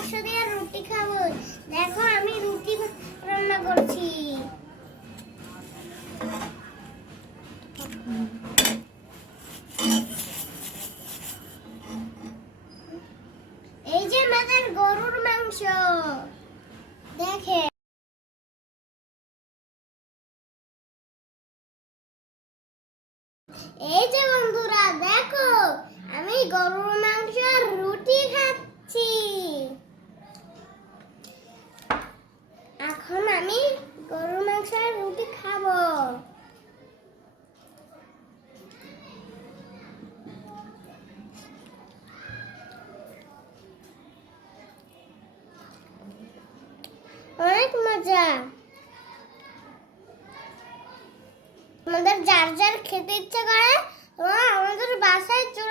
মাংস দিয়ে রুটি খাবো। দেখো আমি রুটি রান্না করছি। এই যে আমাদের গরুর মাংস দেখে। এই যে বন্ধুরা দেখো আমি গরুর মাংস আর রুটি খাচ্ছি। এখন আমি গরুর মাংস আর রুটি খাবো। অনেক মজা। আমাদের যার যার খেতে ইচ্ছে করে তোমরা আমাদের বাসায় চলে